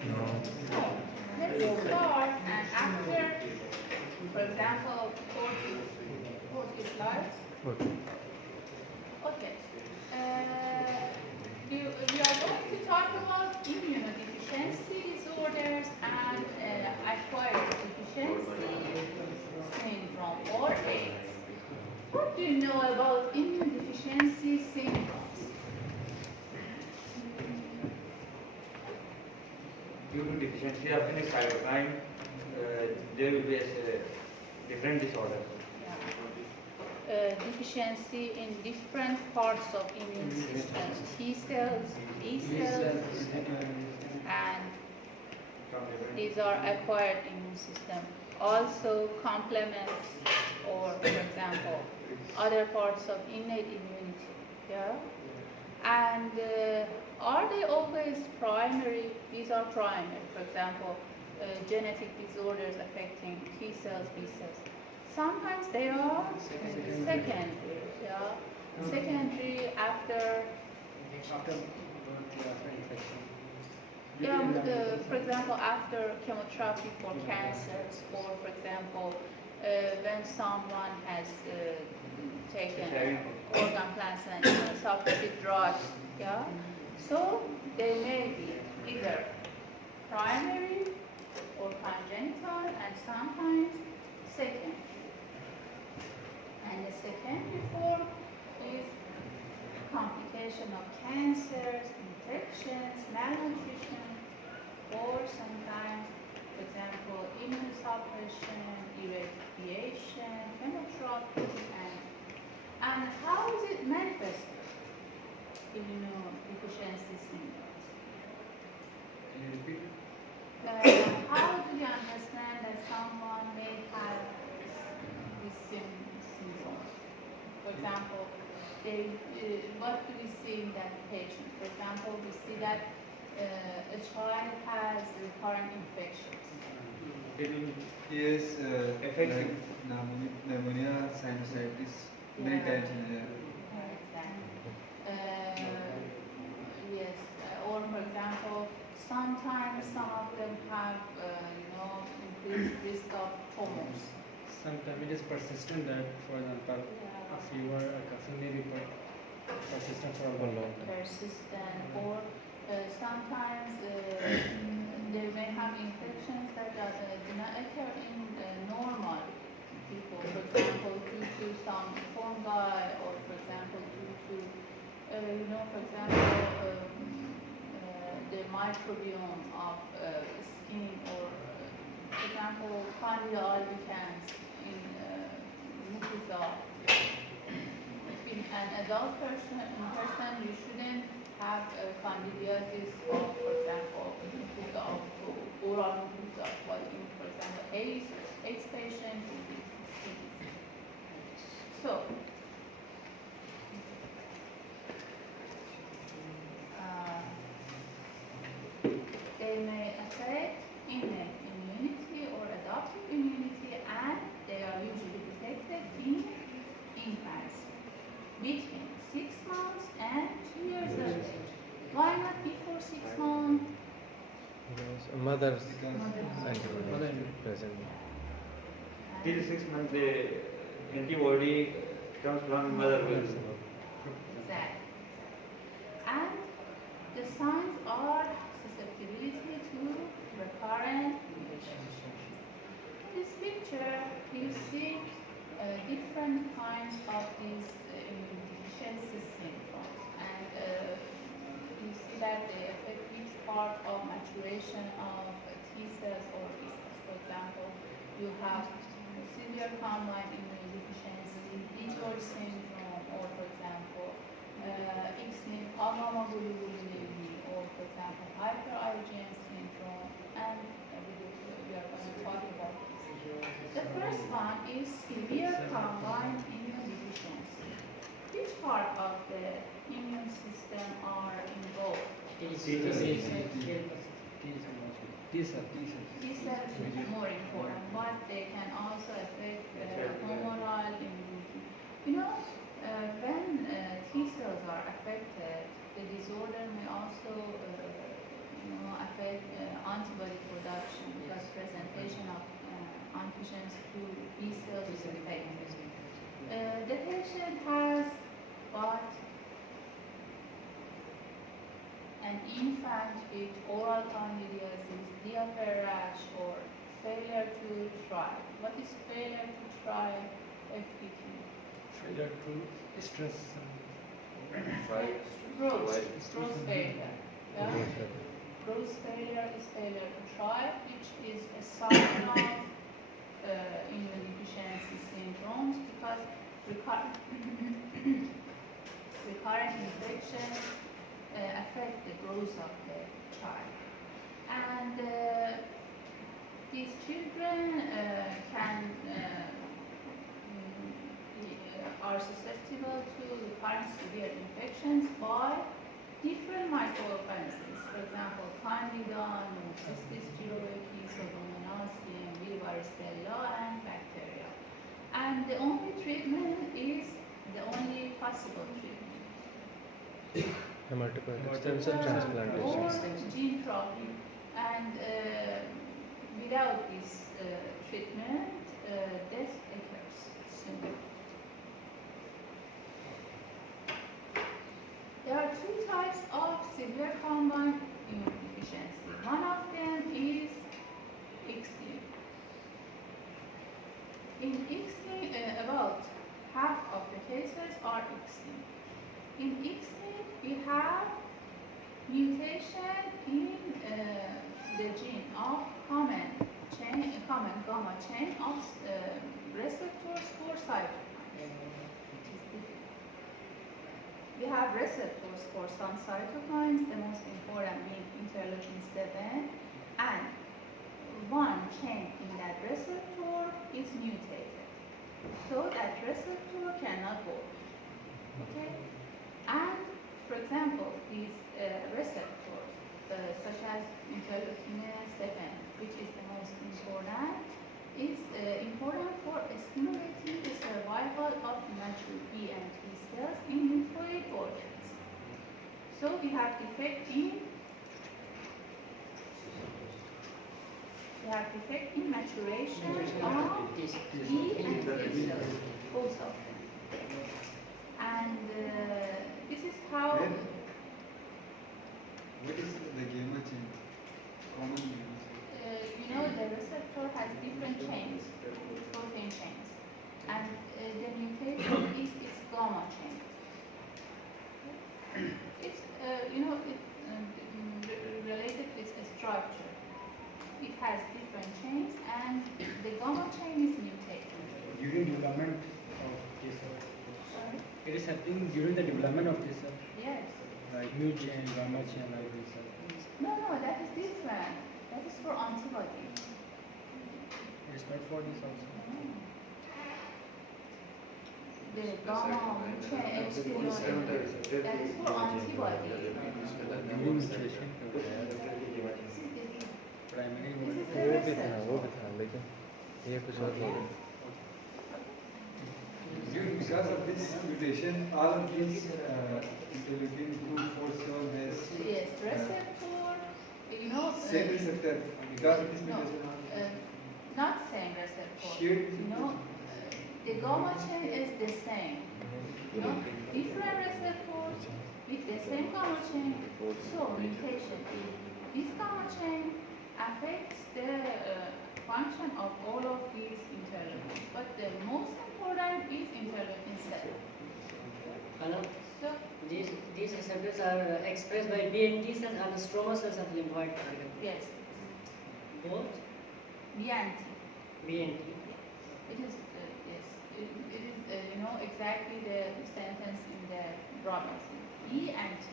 So let's start, and after, for example, 40 slides. Okay. Okay. We are going to talk about immunodeficiency disorders and acquired deficiency syndrome or AIDS. What do you know about immunodeficiency syndromes? Due to deficiency of any cytokine, there will be a different disorder. Deficiency in different parts of immune system, T cells, B cells, and these are acquired immune system. Also complements, or for example, other parts of innate immunity. Yeah. And are they always primary? These are primary. For example, genetic disorders affecting T cells, B cells. Sometimes they are secondary. Yeah. Secondary after. For example, after chemotherapy for cancers, or for example, when someone has taken organ transplant, suppressive drugs, yeah. So they may be either primary or congenital, and sometimes secondary. And the secondary form is complication of cancers, infections, malnutrition, or sometimes, for example, immunosuppression, irradiation, chemotherapy, and how is it manifested? Immunodeficiency syndromes. Can you repeat? How do you understand that someone may have this syndrome? For example, what do we see in that patient? For example, we see that a child has recurrent infections. Yes, Effective. pneumonia, sinusitis, many Yeah. times in a year. Exactly. Yes, or for example, sometimes some of them have, increased risk of tumors. Sometimes it is persistent that, for example, a fever or coughing may be persistent for a long time. Persistent, or sometimes they may have infections that do not occur in normal people. For example, due to some fungi, or for example, due to, for example, the microbiome of skin, or for example, Candida albicans in mucosa. In an adult person, you shouldn't have candidiasis of, for example, mucosa of oral mucosa, but in, for example, AIDS patient, it is disease. So, they may affect innate immunity or adaptive immunity, and they are usually detected in infancy, between 6 months and 2 years of age. Why not before 6 months? Because mothers Mothers. present. Till 6 months, the antibody comes from mother milk. Exactly. And the signs are susceptibility to recurrent infections. In this picture, you see different kinds of these immunodeficiency syndromes, and you see that they affect each part of maturation of T cells or B cells. For example, you have severe combined immunodeficiency, DIGER syndrome, or for example, X-linked alpha-hemoglobin, or for example, hyper IgM syndrome, and we are going to talk about this. The first one is severe combined immunodeficiency. Which part of the immune system are involved? T cells is more important, but they can also affect hormonal immunity. When T cells are affected, the disorder may also affect antibody production because presentation of antigens to B cells is affected. The patient has got an infant with oral candidiasis, diaphragm rash, or failure to thrive. What is failure to thrive? FTT. Failure to stress. Growth failure. Yeah? Growth failure is failure to thrive, which is a sign of immunodeficiency syndromes because recurrent infections affect the growth of the child. And these children are susceptible to recurrent severe infections by different microorganisms. For example, Candida, Pneumocystis jirovecii, Pseudomonas, Varicella, and bacteria. And the only treatment is the only possible treatment. Hematopoietic stem cell Or transplantation. gene therapy. And without this treatment, death occurs soon. There are two types of severe combined immunodeficiency. One of them is X-linked. In X-linked, about half of the cases are X-linked. In X-linked, we have mutation in the gene of common gamma chain of receptors for cytokines. We have receptors for some cytokines, the most important being interleukin-7, and one chain in that receptor is mutated. So that receptor cannot work. Okay? And for example, these receptors, such as interleukin-7, which is the most important, is important for stimulating the survival of mature B and T cells in lymphoid organs. So we have defect in maturation of B and T cells, both of them. And this is how What is the gamma chain? Common gamma chain. the receptor has different chains, protein chains, and the mutation is its gamma chain. It's related with a structure. It has different chains, and the gamma chain is mutated. During development of this cell. Sorry? It is happening during the development of this cell. Yes. Like mu chain, gamma chain, like this cell. No, that is different. That is for antibody. It is not for this also. The gamma chain epsilon, that is for antibody. New mutation. Primary. This is the वो भी था receptor. लेकिन ये कुछ और हो गया. Because of this mutation, all of these interleukin 2, 4, 7 has Yes, receptor, same receptor. Because of this no, mutation, not same receptor. Shared. The gamma chain is the same. Different receptors with the same gamma chain. So mutation in this gamma chain affects the function of all of these interleukins. But the most important is interleukin 7. Hello? So These receptors are expressed by B and T cells and the stroma cells of lymphoid organ. yes, Both B and T. B and T. It is yes. It is exactly the sentence in the Robinson. B and T.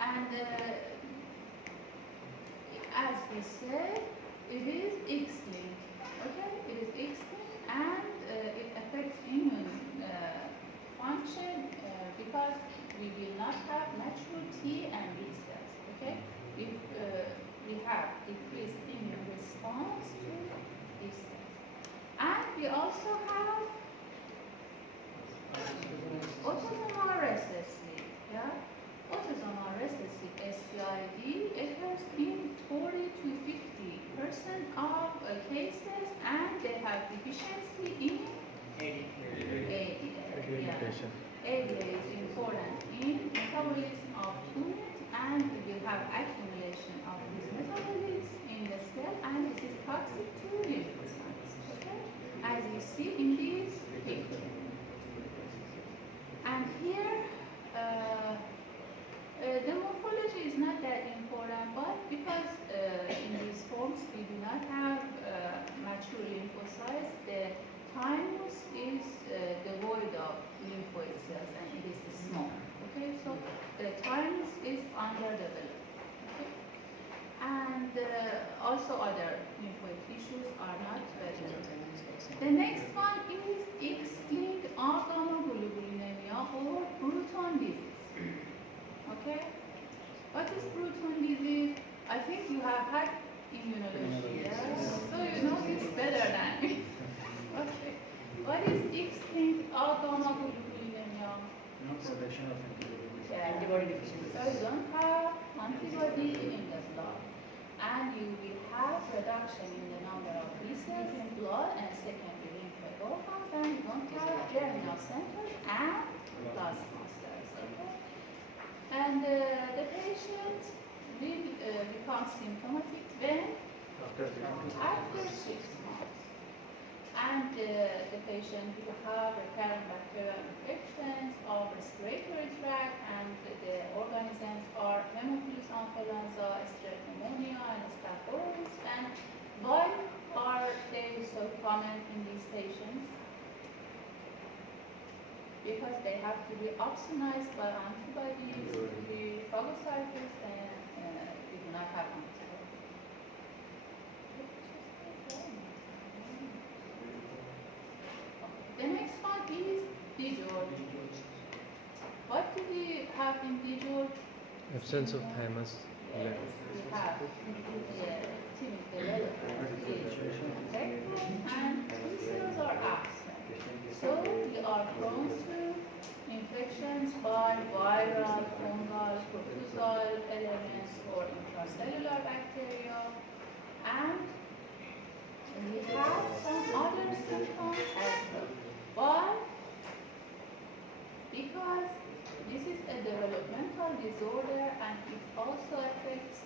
And as we said, it is X-linked. Okay, it is X-linked, and it affects immune function because we will not have natural T and B cells. Okay, if we have decreased immune response to these cells, and we also have autosomal recessive. Yeah, autosomal recessive SCID question. area is important in metabolism of fluids, and we will have accumulation of these metabolites in the cell, and this is toxic to lymphocytes. Okay, as you see in this picture. And here, the morphology is not that important, but because in these forms we do not have mature lymphocytes, the thymus is devoid of lymphoid cells and it is small. Okay, so the thymus is underdeveloped. Okay? And also other lymphoid tissues are not developed. The next one is X-linked agammaglobulinemia or Bruton disease. Okay? What is Bruton disease? I think you have had immunology, yeah? So you know this better than me. Okay. What is X-linked agammaglobulinemia? No selection of antibodies. Yeah. Antibody deficiency. So you don't have antibody in the blood, and you will have reduction in the number of B cells in blood and secondary lymphoid organs, and you don't have germinal centers and plasma cells. Okay? And the patient will become symptomatic when after 6 months. And the patient will have recurrent bacterial infections of respiratory tract, and the organisms are Haemophilus influenza, Strep pneumonia, and Staph aureus. And why are they so common in these patients? Because they have to be opsonized by antibodies to be phagocytosed, and we do not have antibodies. The next one is DIGOR. What do we have in DIGOR? Absence of thymus Yes, gland. we have timid development is detected and T cells are absent. So we are prone to infections by viral, fungal, protozoal elements or intracellular bacteria, and we have some other symptoms as well. Why? Because this is a developmental disorder and it also affects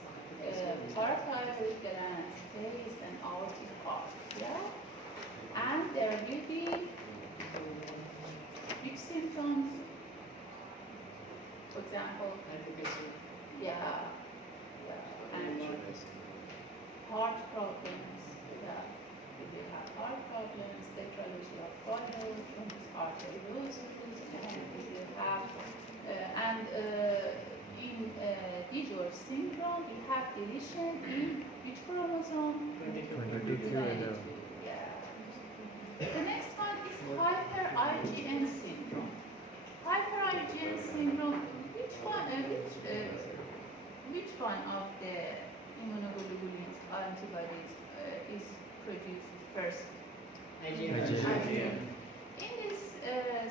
parathyroid glands, taste, and aortic arch. Yeah? And there will be big symptoms. For example, yeah, and heart problems. Yeah, we will have heart problems, tetralogy of Fallot, arteriosus, and we will have, in DIGOR syndrome, we have deletion in which chromosome? 22 and Yeah. The next one is hyper-IgM syndrome. Hyper-IgM syndrome, which one of the immunoglobulins antibodies is produced first? IgM. In this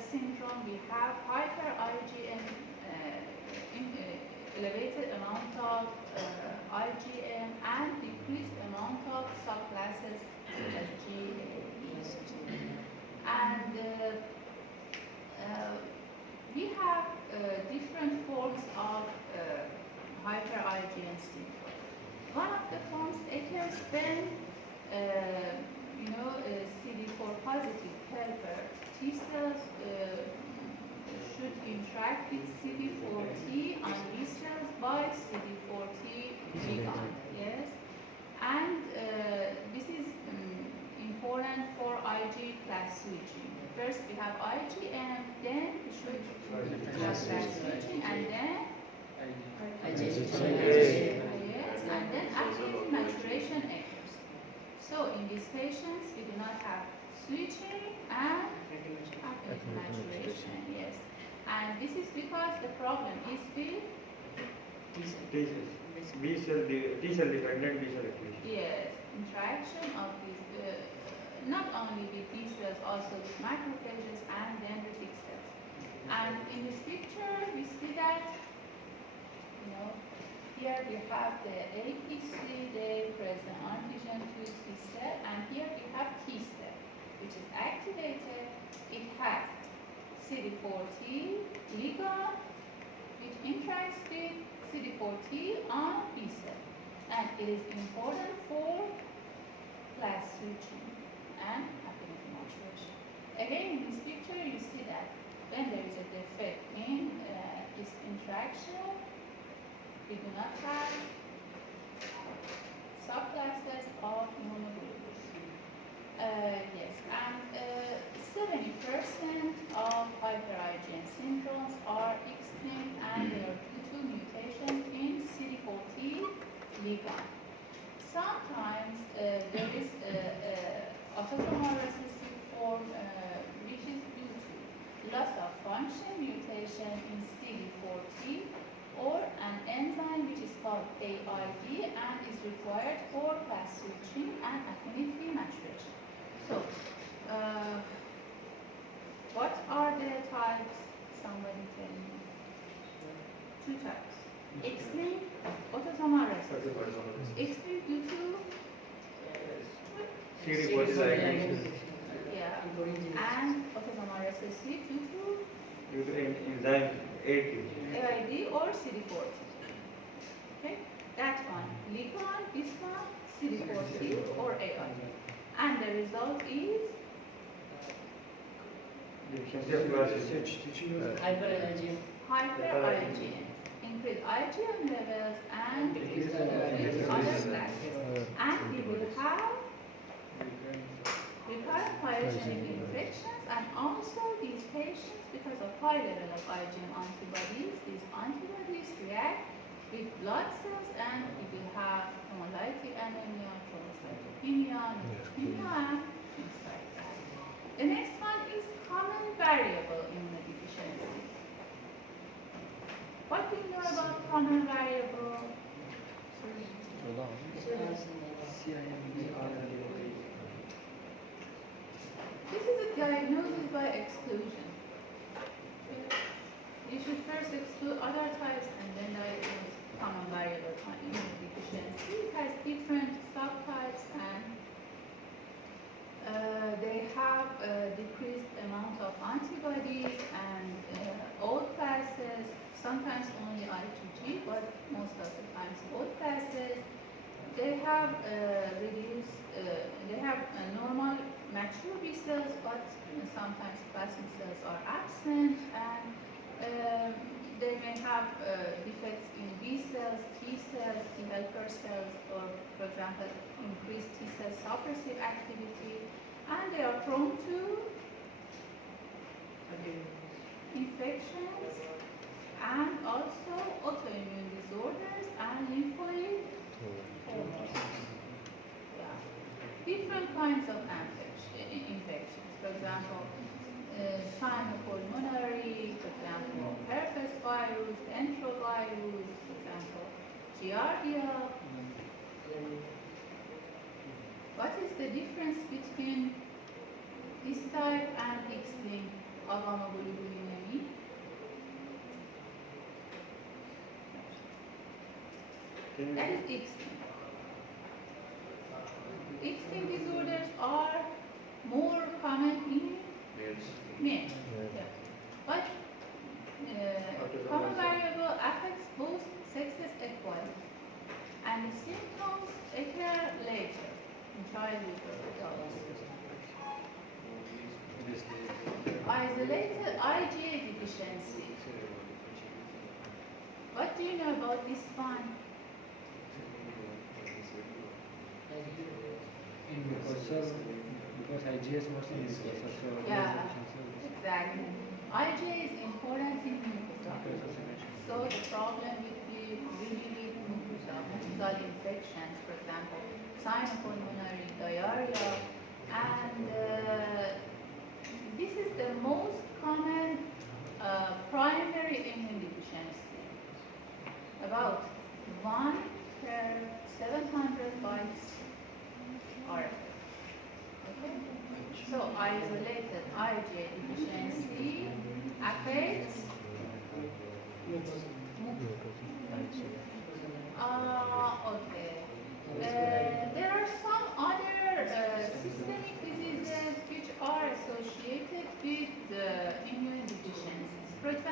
syndrome, we have hyper-IgM, elevated amount of IgM and decreased amount of subclasses such as G, A, E. And we have different forms of hyper-IgM syndrome. One of the forms occurs when CD4 positive helper T cells should interact with CD4T on B cells by CD4T ligand. Yes, and this is important for Ig class switching. First we have IgM, then we should have class switching, and then yes, and then active maturation occurs. So in these patients, we do not have switching and active maturation. Yes, and this is because the problem is with T cell dependent B cell activation. yes interaction of these not only with B cells, also with macrophages and dendritic cells. And in this picture, we see that here we have the APC, they present antigen 2 T cell, and here we have T cell, which is activated. It has CD4T ligand, which interacts with CD4T on B cell, and it is important for class switching and affinity maturation. Again, in this picture, you see that when there is a defect in this interaction, we do not have subclasses of immunoglobulins. Yes, and 70% of hyper-IgM syndromes are extinct, and they are due to mutations in CD4T ligand. Sometimes there is autosomal recessive form which is due to loss of function mutation in CD4T or an enzyme which is called AID and is required for class switching and affinity maturation. So, what are the types? Somebody tell me. Two types. X-linked, autosomal recessive. X-linked due to CD4T yeah, and autosomal recessive due to enzyme AID. AID or CD4T. Okay, that one, ligand, this one, CD4T or AID. And the result is Deficiency of class Hyper-IgM. hyper-IgM. Increase IgM levels and decrease with other classes. And we will have recurrent pyogenic infections, and also these patients, because of high level of IgM antibodies, these antibodies react with blood cells, and we will have hemolytic anemia, thrombocytopenia, neutropenia, and things like that. The next one is common variable immunodeficiency. What do you know about common variable? This is a diagnosis by exclusion. You should first exclude other types and then diagnose common variable immunodeficiency. It has different subtypes, and they have a decreased amount of antibodies and old classes, sometimes only IgG, but most of the times old classes. They have reduced, they have normal mature B cells, but sometimes plasma cells are absent, and they may have defects in B cells, T cells, T helper cells, or for example, increased T cell suppressive activity, and they are prone to infections and also autoimmune disorders and lymphoid tumors. Yeah. Different kinds of infections. For example, pneumopulmonary, for example, herpes virus, enterovirus, for example, giardia. What is the difference between this type and X-linked agammaglobulinemia? That is X-linked. X-linked disorders are more common in men. Yeah. But common variable affects both sexes equally, and the symptoms occur later in childhood or adulthood. Isolated IgA deficiency. What do you know about this one? In mucosal, because IgS mostly in mucosal, so Yeah, exactly. IgA is important in mucosal. So the problem would be really mucosal infections, for example, pneumopulmonary diarrhea, and this is the most common primary immune deficiency. About 1 per 700 bites are affected. Okay? So isolated IgA deficiency affects okay. There are some other systemic diseases which are associated with the immune deficiency.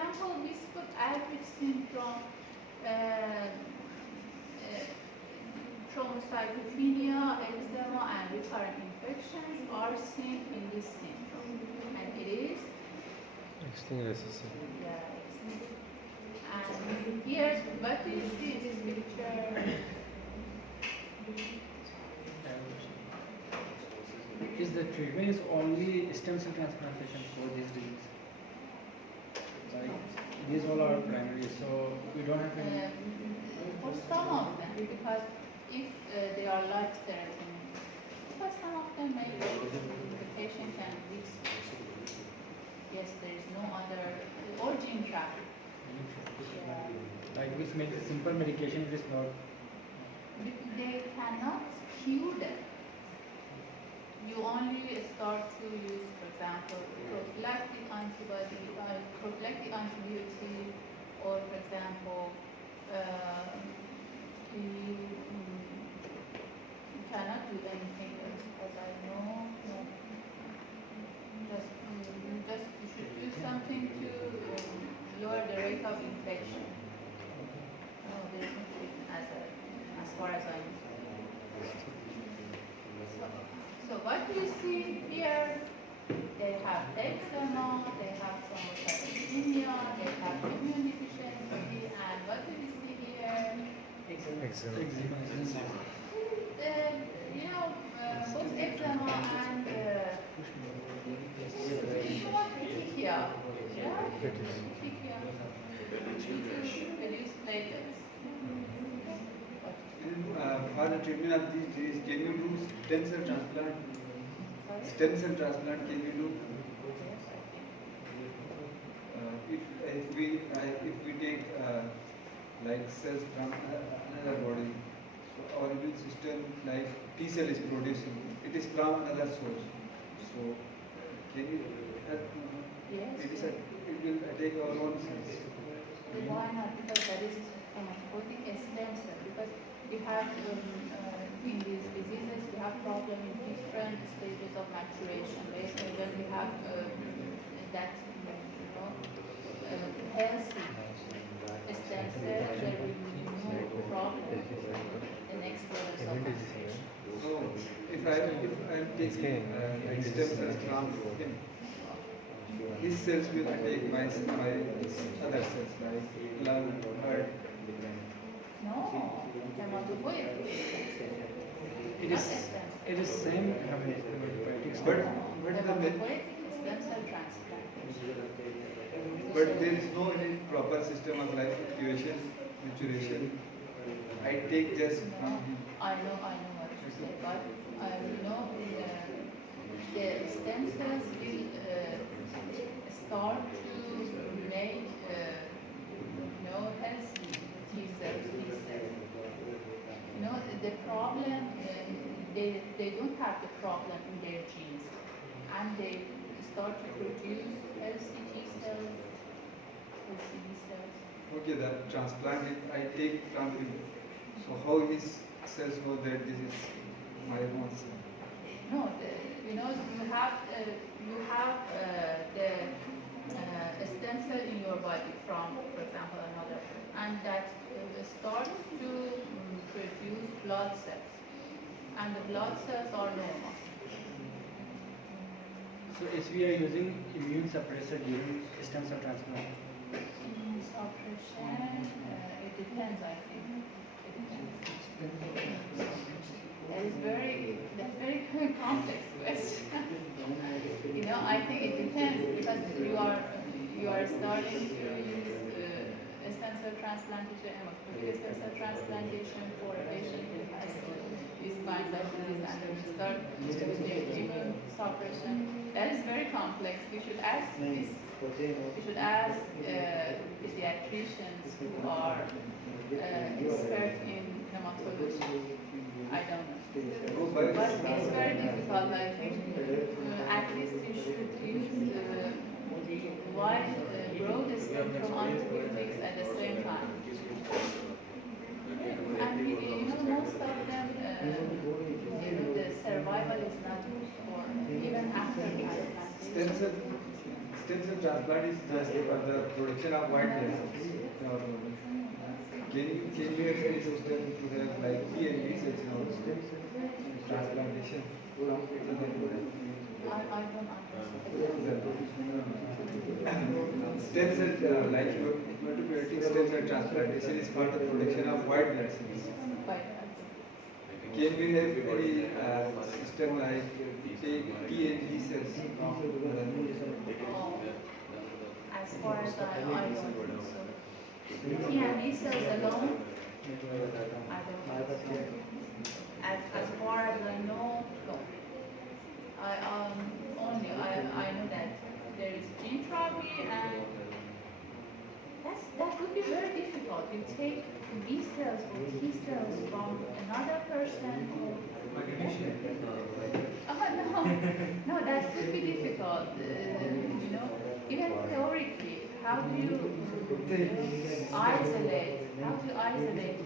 example, Bismuth-Aldrich syndrome, thrombocytopenia, eczema, and recurrent infections are seen in this syndrome. And it is, Extinct resistant. and here, what do you see in this picture? Is the treatment is only stem cell transplantation for this disease? Like these all are primary, so we don't have any. For some of them, because if they are life-threatening, because some of them maybe the patient can risk. Yes, there is no other, or gene traffic. Like this simple medication is not. They cannot cure them. You only start to use, for example, prophylactic antibiotic, or for example, you cannot do anything else, as I know. No. Just you should do something to lower the rate of infection. No, there is no treatment as far as I know. So what do you see here? They have eczema, they have thrombocytopenia, they have immune deficiency, and what do you see here? Eczema. Both eczema and petechia. Petechia. Reduce platelets. For the treatment of these disease, can you do stem cell transplant? Sorry? Stem cell transplant can you do? If we take like cells from another body, so our immune system, like T cell is producing, it is from another source. So can you help? Yes. It will take our own cells. Why not? Because that is hematopoietic stem cell. Because we have in these diseases we have problem in different stages of maturation. Basically, when we have that healthy stem cell, there will be no problem the next levels of maturation. So if I'm taking like stem cells from him, his cells will attack my other cells like lung, heart. No, hematopoietic. It Not is stem cell. it is same hematopoietic. But the Hematopoietic stem cell transplant. but there is no any proper system of like incubation, maturation. I take just from him. I know what you say, but I know the stem cells will start to make healthy T cells, B cells. The problem, they don't have the problem in their genes, and they start to produce healthy T cells, healthy B cells. Okay, the transplant I take from him. So how his cells know that this is my own cell? No, you have the stem cell in your body from, for example, another, and that starts to produce blood cells, and the blood cells are normal. So if we are using immune suppressor during stem cell transplant, Suppression, it depends, I think. It depends. That's very complex question. I think it depends because you are starting to use stem cell transplantation, hematopoietic stem cell transplantation for a patient who has these kinds of disease, and then you start with the immune suppression. That is very complex. You should ask this. You should ask pediatricians who are expert in hematology. I don't know. But it's very difficult. I think at least you should use wide, broad spectrum antibiotics at the same time. And most of them, the survival is not good for even after transplantation. Stem cell cell transplant is just for the production of white blood cells. Can you have any system to have like T and B cells in our stem cell transplantation? I don't understand. Stem cell, like hematopoietic stem cell transplantation is for the production of white blood cells. Can we have any system like take T and B cells? As far as I don't think so. T and B cells alone, I don't think so. As far as I know, no. I know that there is gene therapy, and that would be very difficult. You take B cells or T cells from another person who no, that could be difficult. Even theoretically, how do you isolate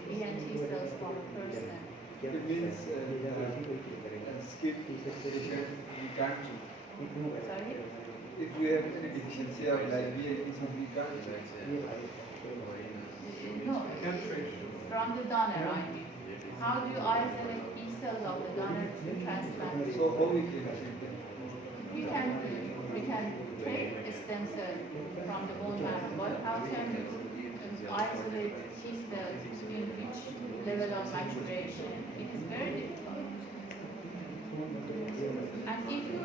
B and T cells from a person? It means skip patient we can't treat. Sorry? If we have any deficiency of like B and T cells, we can't treat. No, from the donor, I mean. How do you isolate B cells of the donor to transplant? So how we can treat them? We can take a stem cell from the bone marrow, but how can you isolate T cells between which level of maturation? It is very difficult. And if you,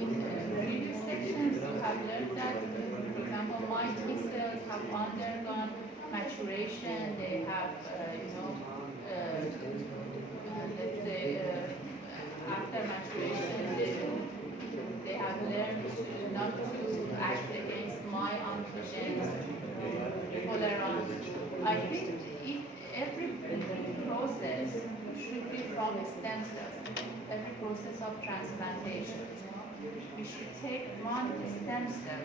in previous sections, you have learned that, for example, my T cells have undergone maturation. They have, let's say, after maturation, they have learned not to act against my antigens, tolerance. I think every process should be from stem cells, every process of transplantation. We should take one stem cell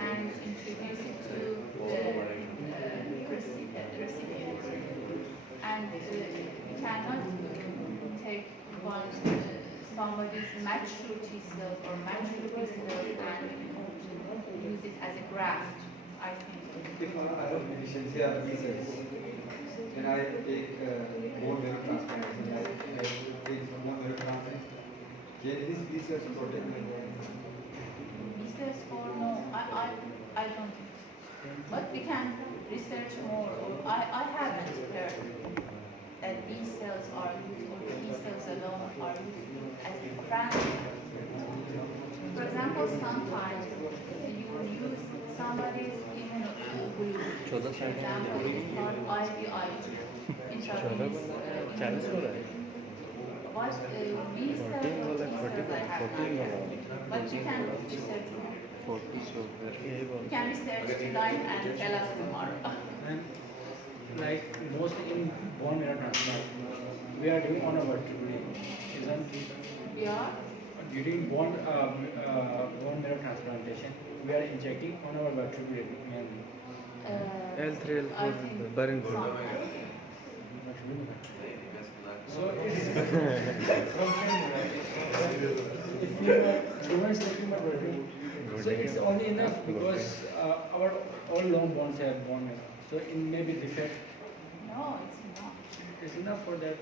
and introduce it to the recipient. And we cannot take somebody's mature T cells or mature B cells and use it as a graft, I think. If I have deficiency of B cells, then I take bone marrow transplantation. I take bone marrow transplant. Can these B cells protect my body? B cells or no, I don't think. But we can research more. I haven't heard that B cells are used or T cells alone are used as a transplant. For example, sometimes you use somebody's immunoglobulin. For example, it's called IVIG, intravenous immunoglobulin. But B cells or T cells I have not yet. But you can research more. You can research tonight and tell us tomorrow. And like mostly in bone marrow transplant, we are doing on a vertebrae, isn't it? We are? During bone marrow transplantation, we are injecting on our vertebrae mainly. L3, I think L4, bearing fluid. sometimes. So it's if you are humans taking my vertebrae, so it's only enough because our all long bones have bone marrow. So it may be defect. No, it's not. It's enough for that.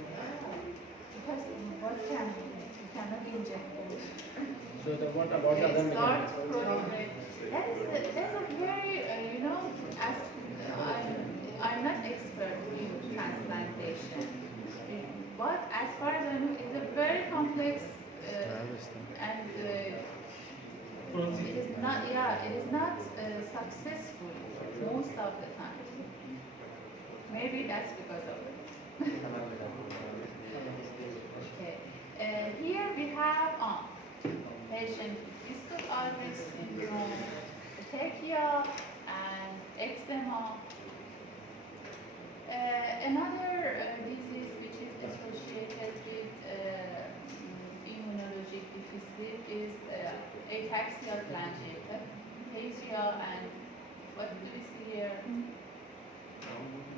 Because what can you cannot inject it. So what about the other They start mechanisms? proliferate. That's a very, as I'm not expert in transplantation, but as far as I know, it's a very complex and it is not, it is not successful most of the time. Maybe that's because of it. Okay. Here we have patient with distal artery syndrome, petechia, and eczema. Another disease which is associated with immunologic deficit is ataxia telangiectasia, ataxia, and what do we see here?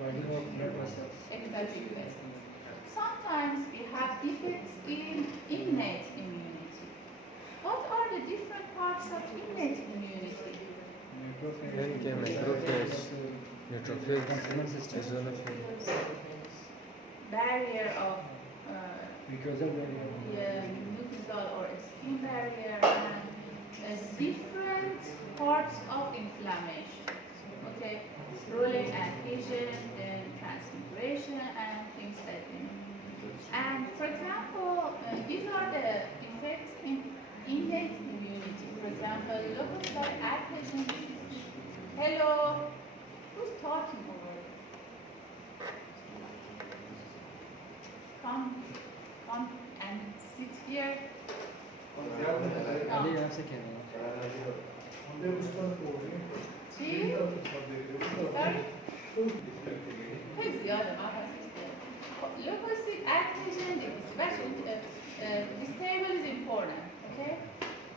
Body of blood vessels. Ectopic vessels. Sometimes we have defects in innate immunity. What are the different parts innate immunity. NK, macrophage, neutrophils, eosinophils. Barrier of Mucosal barrier. mucosal or skin barrier and different parts of inflammation. Okay, rolling adhesion, then transmigration, and things like that. And for example, these are the effects in innate immunity. For example, leukocyte adhesion. Hello, who's talking over there? Come and sit here. Ali यहाँ से क्या है? See? Sorry? Please, the other one. Leukocyte adhesion, this table is important, okay?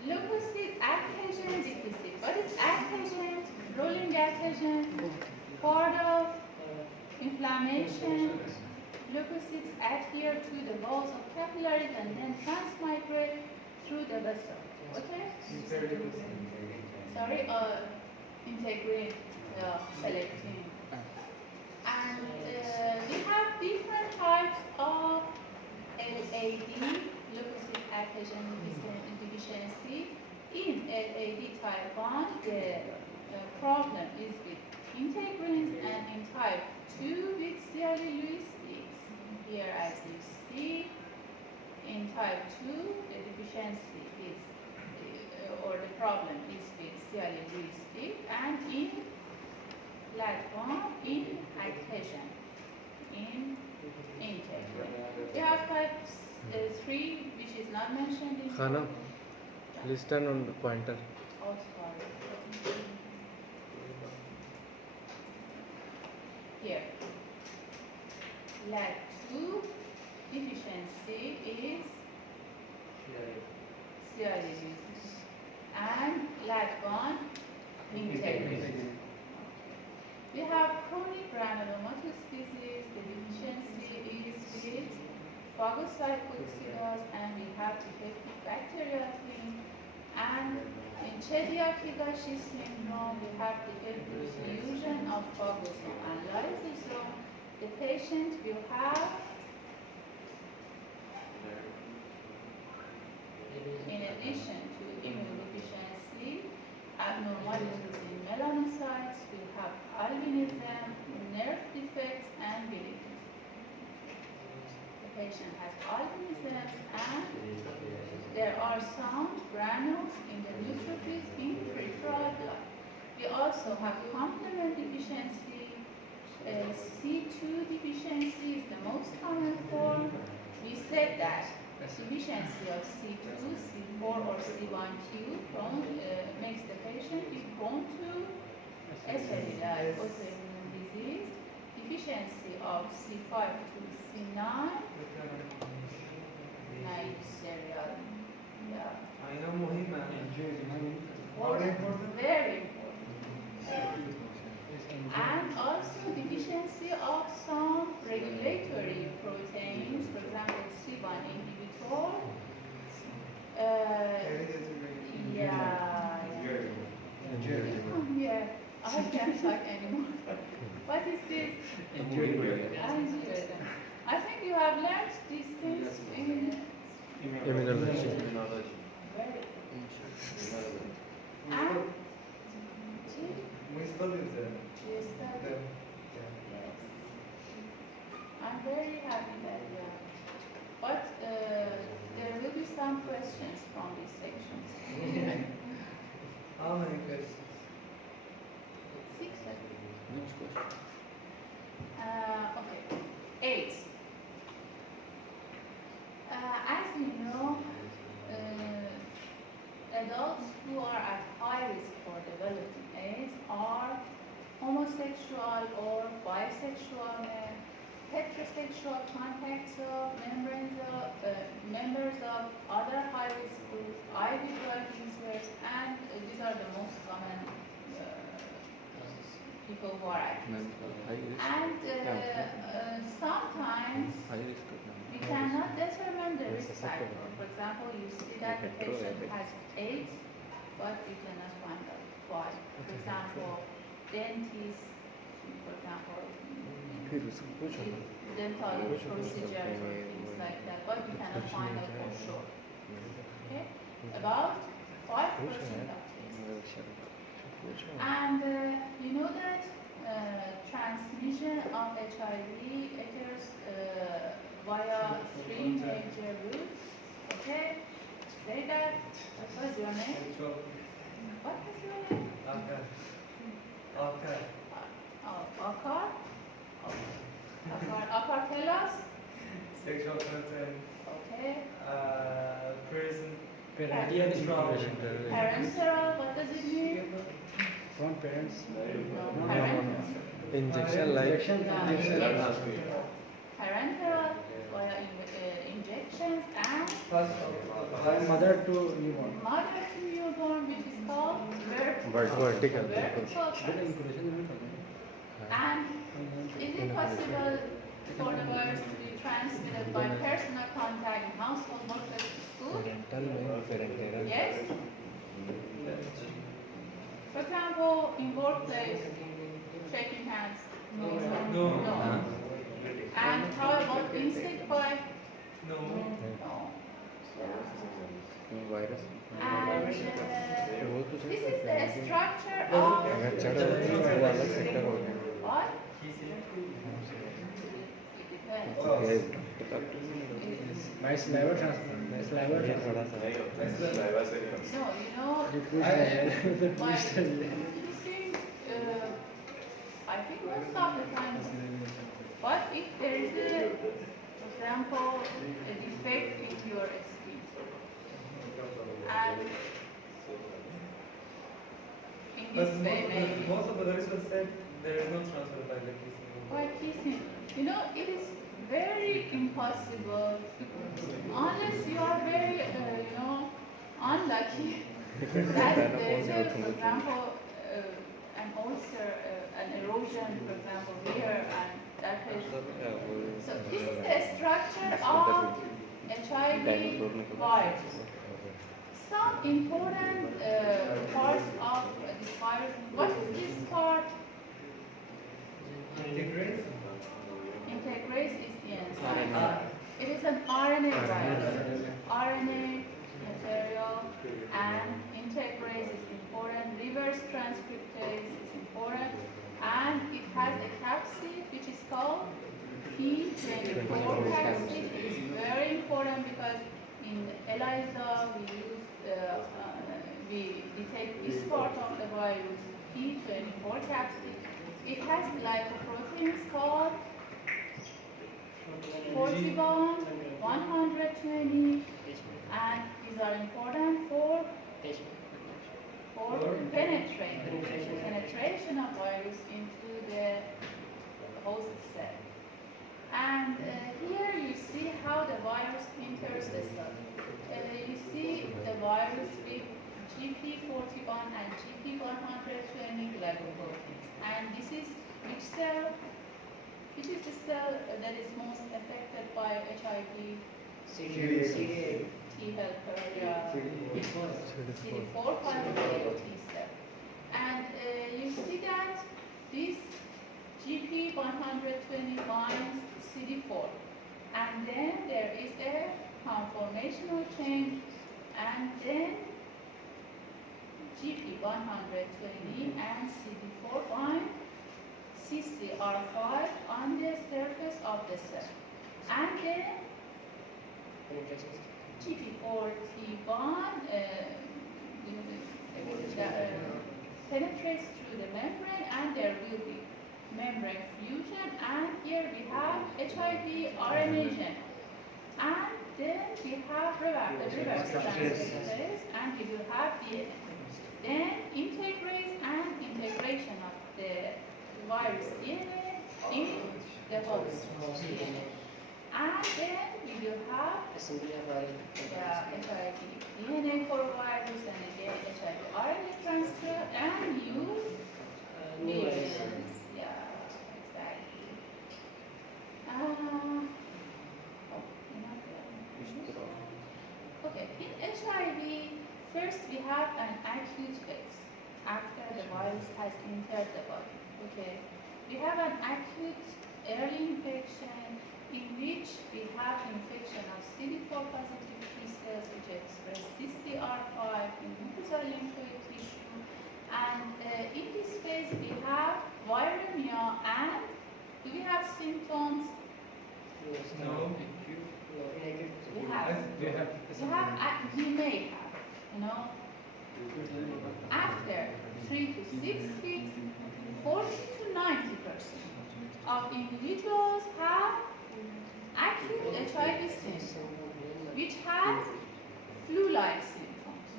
Leukocyte adhesion deficit. What is adhesion? Rolling adhesion, part of inflammation. Leukocytes adhere to the walls of capillaries and then transmigrate through the vessel. Okay? Sorry, integrate, selecting. And we have different types of LAD, leukocyte adhesion deficiency. In LAD type 1, the problem is with integrins, and in type 2 with Cialis-Lewis sticks. Here as you see, in type 2, the deficiency is, or the problem is with Cialis-Lewis stick, and in LAD1, in adhesion, in integrin. We have type 3, which is not mentioned in Khana, please turn on the pointer. Oh, sorry. Here. LAD2 deficiency is Cialis, and LAD1 integrin. We have chronic granulomatous disease. The deficiency is with phagocytosis, and we have defective bacterial thing. And in Chiari Higashi syndrome, we have defective fusion of phagosome and lysosome. The patient will have, in addition to immunodeficiency, abnormalities in melanocytes, will have albinism, nerve defects, and bleeding. The patient has albinism, and there are some granules in the neutrophils in peripheral blood. We also have complement deficiency. C2 deficiency is the most common form. We said that deficiency of C2, C4, or C1q makes the patient be prone to SLE, autoimmune disease. Deficiency of C5 to C9, serial. Yeah. Very important. And also deficiency of some regulatory proteins, for example, C1 inhibitor. Yeah, I can't talk anymore. What is this? Angioedema. I think you have learned these things in Immunology. very. And you study. Yes. I'm very happy that you are. But there will be some questions from these sections. How many questions? 6, I think. Okay. 8. As you know, adults who are at high risk for developing AIDS are homosexual or bisexual, heterosexual contacts of members of other high-risk groups, IV drug users, and these are the most common people who are at risk. And sometimes we cannot determine the risk factor. For example, you see that the patient has AIDS, but we cannot find out why. For example, dentists, for example, dental procedures or things like that, but we cannot find out for sure. Okay, about 5% of cases. And you know that transmission of HIV occurs via 3 major routes. Okay, say that. What was your name? What was your name? Akar. Akar, tell us. Sexual content, Okay. prison, Parental integration. Parenteral, what does it mean? From parents. No, No, parent. Injection like Injection. Parenteral via injections and Mother to newborn. mother to newborn, which is called vertical. vertical Incubation And is it possible for the virus to be transmitted by personal contact in household, workplace, school? Parental means parental. Yes. For example, in workplace, shaking hands. No. No. And how about insect bite? no, No. Virus. And this is the structure of अगर चढ़ वो अलग sector हो गया what? he said, It depends. My saliva transfer. My saliva ये transfer. थोड़ा सा No, you know, I think most of the time, but if there is a, for example, a defect in your skin, and in but this way, maybe most of the research said there is no transfer by the kissing. by kissing, you know, it is very impossible unless you are very, unlucky that there is, for example, an ulcer, an erosion, for example, here and that is. So this is the structure of HIV virus. Some important parts of this virus. What is this part? Integrate? Integrase is the enzyme. It is an RNA virus. RNA material and integrase is important. Reverse transcriptase is important. And it has a capsid which is called P24 capsid. It is very important because in ELISA we detect this part of the virus, P24 capsid. It has glycoproteins called Fortibon 120, and these are important for penetration of virus into the host cell. And here you see how the virus enters the cell. You see the virus with GP41 and GP120 glycoproteins. And this is which cell? Which is the cell that is most affected by HIV? T helper, CD4 positive T cell. And you see that this GP120 binds CD4. And then there is a conformational change, and then GP120 and CD4 bind CCR5 on the surface of the cell. And then GP4T bond penetrates through the membrane, and there will be membrane fusion, and here we have HIV RNA gene. And then we have reverse transcriptase, and we will have DNA. Then integrase and integration of the virus DNA in the host DNA. And then we will have HIV DNA for virus, and again HIV RNA transfer, and use variants. Yeah, exactly. Okay, in HIV, first we have an acute virus has entered the body. Okay, we have an acute early infection in which we have infection of CD4 positive T cells which express CCR5 in mucosal lymphoid tissue, and in this phase we have viremia, and do we have symptoms? No. We have. We have We may have, you know. After 3 to 6 weeks, 40 to 90% of individuals have acute HIV symptoms, which has flu-like symptoms,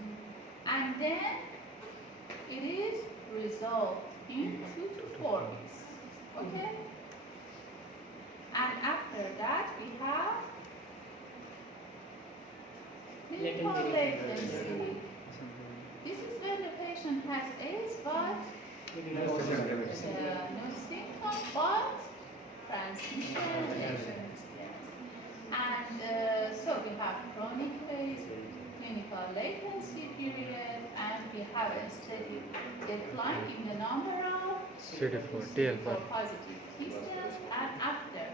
and then it is resolved in 2 to 4 weeks. Okay? And after that, we have clinical latency. This is when the patient has AIDS, but no symptom, but transmission agents. And so we have chronic phase, clinical latency period, and we have a steady decline in the number of CD4, TL1. positive T cells, and after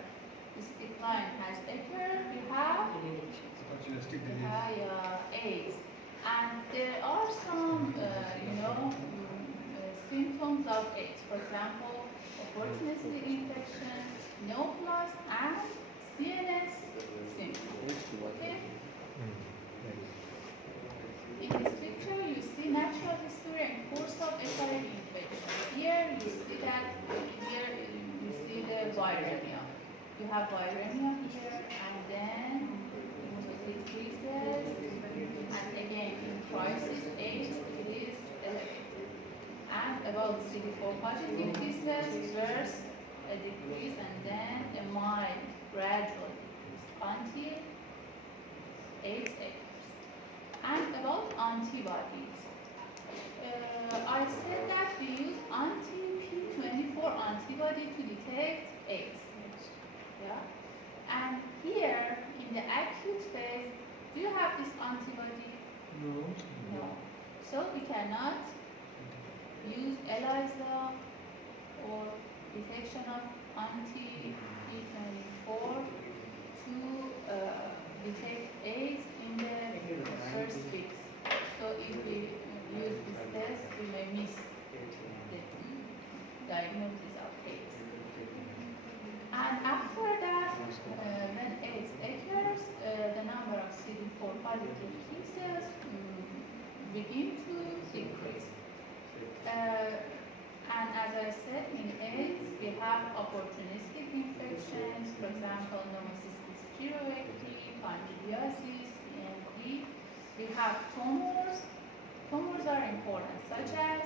this decline has occurred, we have Opportunistic disease. AIDS. And there are some, symptoms of AIDS. For example, opportunistic infection, neoplasm, and CNS symptoms. Okay? In this picture, you see natural history and course of HIV infection. Here, you see that. Here, you see the viremia. You have viremia here, and then it decreases, and again in crisis age it is elevated. And about CD4 positive T cells, there's a decrease and then a mild gradual decrease until AIDS occurs. And about antibodies, I said that we use anti-P24 antibody to detect AIDS. Yeah? And here, in the acute phase, do you have this antibody? No. No. So we cannot use ELISA or detection of anti-P24 to detect AIDS in the first weeks. So if we use this test, we may miss the diagnosis of AIDS. And after that, when AIDS occurs, the number of CD4 positive T cells begin to decrease. And as I said, in AIDS, we have opportunistic infections, for example, pneumocystis jirovecii, candidiasis, CMV. We have tumors. Tumors are important, such as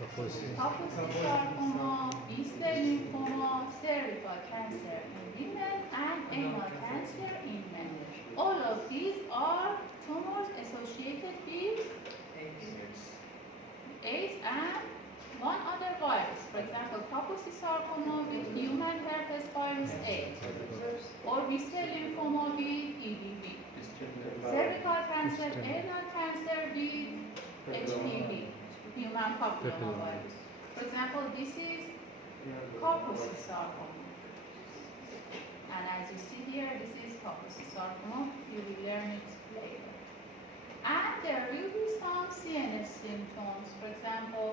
Kaposi sarcoma, B-cell lymphoma, cervical cancer in women, and anal cancer in men. All of these are tumors associated with AIDS and one other virus. For example, Kaposi sarcoma with human herpes virus A, or B-cell lymphoma with EBV. Cervical cancer, anal cancer with HPV. Human papillomavirus. For example, this is Kaposi sarcoma. And as you see here, this is Kaposi sarcoma. You will learn it later. And there will be some CNS symptoms. For example,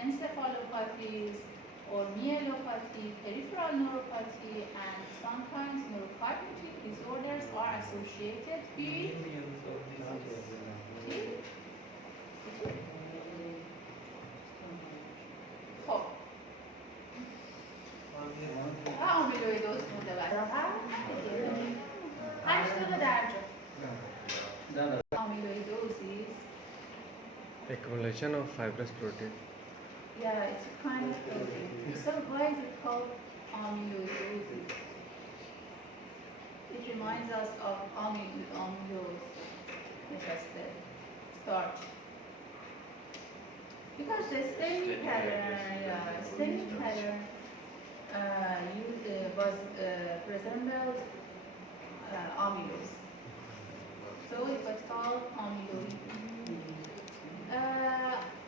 encephalopathies or myelopathy, peripheral neuropathy, and sometimes neurocognitive disorders are associated with خب آمیلویدوز مونده برای 8 دقیقه درجا amyloidosis. Accumulation of fibrous protein. Yeah, it's a kind of protein. So why is it called amyloidosis? It reminds us of amylose, which is the starch. Because the staining pattern was resembled amylose. So it was called amyloid.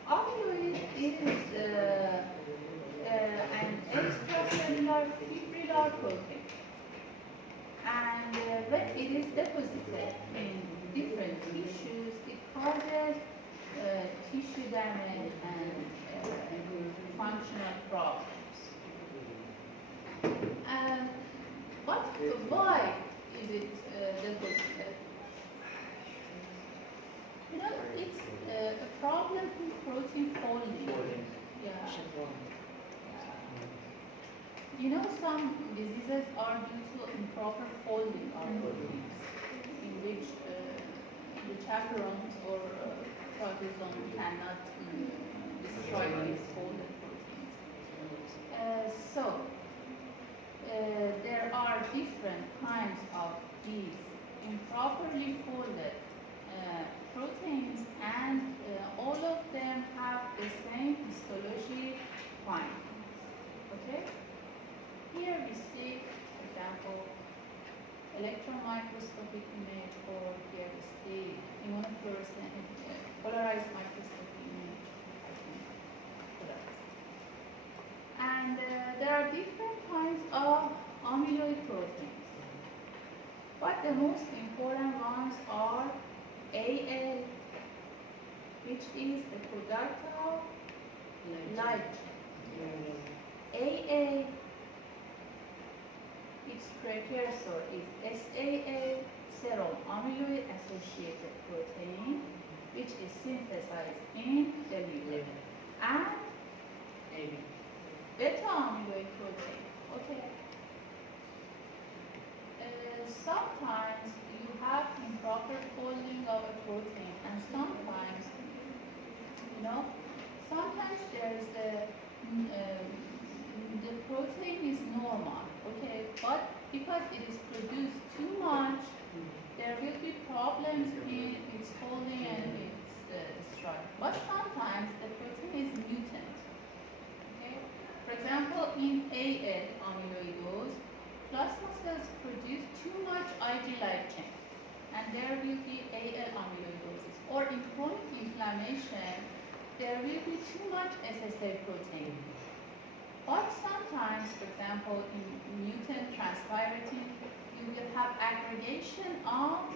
amyloid is an extracellular fibrillar protein, and when it is deposited in different tissues, it causes tissue damage and functional problems. And why is it deposited? You know, it's a problem in protein folding. Yeah. You know, some diseases are due to improper folding of proteins, in which the chaperones or proteasome cannot destroy these folded proteins. There are different kinds of these improperly folded proteins, and all of them have the same histology findings. Okay? Here we see, for example, electron microscopic image, or here we see immunofluorescent polarized microscopic image. I think polarized. And there are different kinds of amyloid proteins, but the most important ones are AL, which is the product of light chain. AA, its precursor is SAA, serum amyloid associated protein, which is synthesized in the liver, and beta amyloid protein. Okay. Sometimes you have improper folding of a protein, and sometimes, you know, sometimes there is the protein is normal, okay, but because it is produced too much, there will be problems in its folding and its structure. But sometimes the protein is mutant. Okay? For example, in AL amyloidose, plasma cells produce too much Ig light chain, and there will be AL amyloidosis. Or in chronic inflammation, there will be too much SSA protein. But sometimes, for example, in mutant transthyretin, you will have aggregation of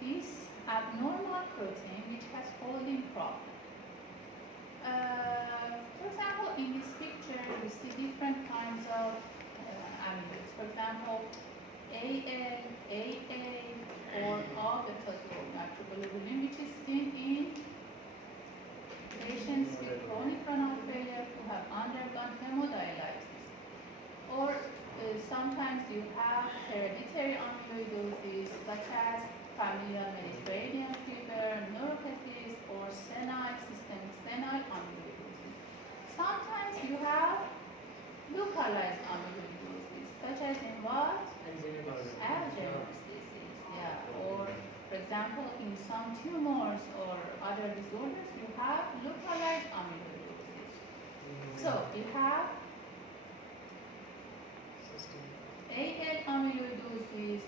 this abnormal protein which has folding problem. For example, in this picture, we see different kinds of amyloids. For example, AL, AA, or alpha-nitroglobulin, which is seen in patients with chronic renal failure who have undergone hemodialysis. Or sometimes you have hereditary amyloidosis, such as familial Mediterranean fever, neuropathies, or systemic senile amyloidosis. Sometimes you have localized amyloidosis, such as in what? Alzheimer's disease. Yeah. Or, for example, in some tumors or other disorders, you have localized amyloidosis. So you have AL amyloidosis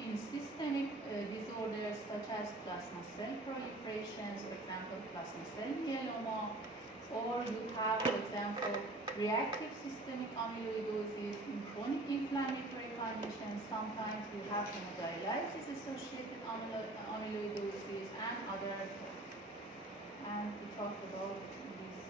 in systemic disorders such as plasma cell proliferations, for example, plasma cell myeloma, or you have, for example, reactive systemic amyloidosis in chronic inflammatory conditions. Sometimes you have hemodialysis associated amyloidosis and other. And we talked about this.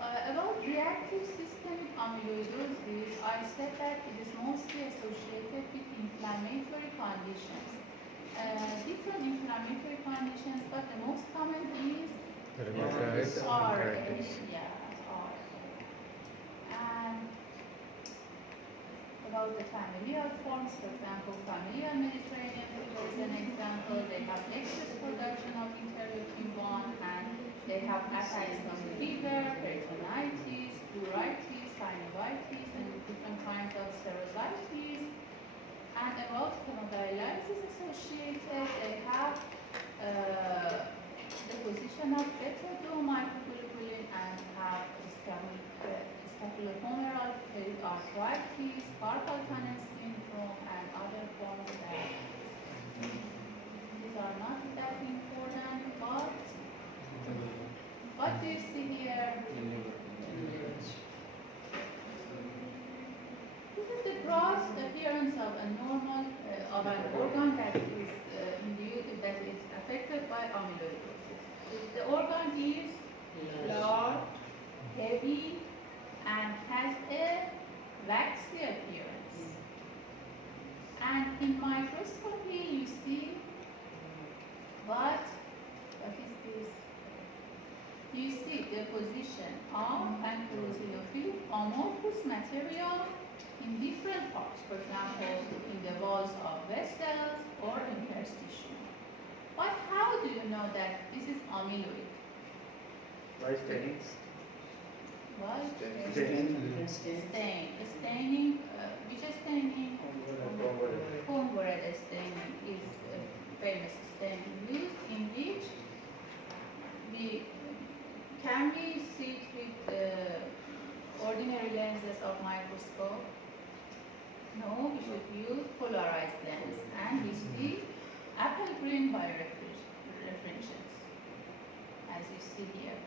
About reactive systemic amyloidosis, I said that it is mostly associated with inflammatory conditions. Different inflammatory conditions, but the most common is Rheumatoid RA. arthritis. Yeah, RA. And about the familial forms, for example, familial Mediterranean fever is an example. They have excess production of interleukin-1, and they have attacks of fever, peritonitis, pleuritis, synovitis, and different kinds of serositis. And about hemodialysis associated, they have deposition of beta-2-microglobulin and have scapulohumeral periarthritis, carpal tunnel syndrome, and other forms of diabetes. organ is large, heavy, and has a waxy appearance. And in microscopy, you see what is this? You see deposition of ankylosing amorphous material in different parts, for example, in the walls of vessels or interstitium. But how do you know that this is amyloid? Why staining? Why? Staining. Different stains. Staining, which staining? Comb-red staining is a famous staining used in which can we see it with ordinary lenses of microscope? No, we should use polarized lens, and we see apple green birefringence, as you see here.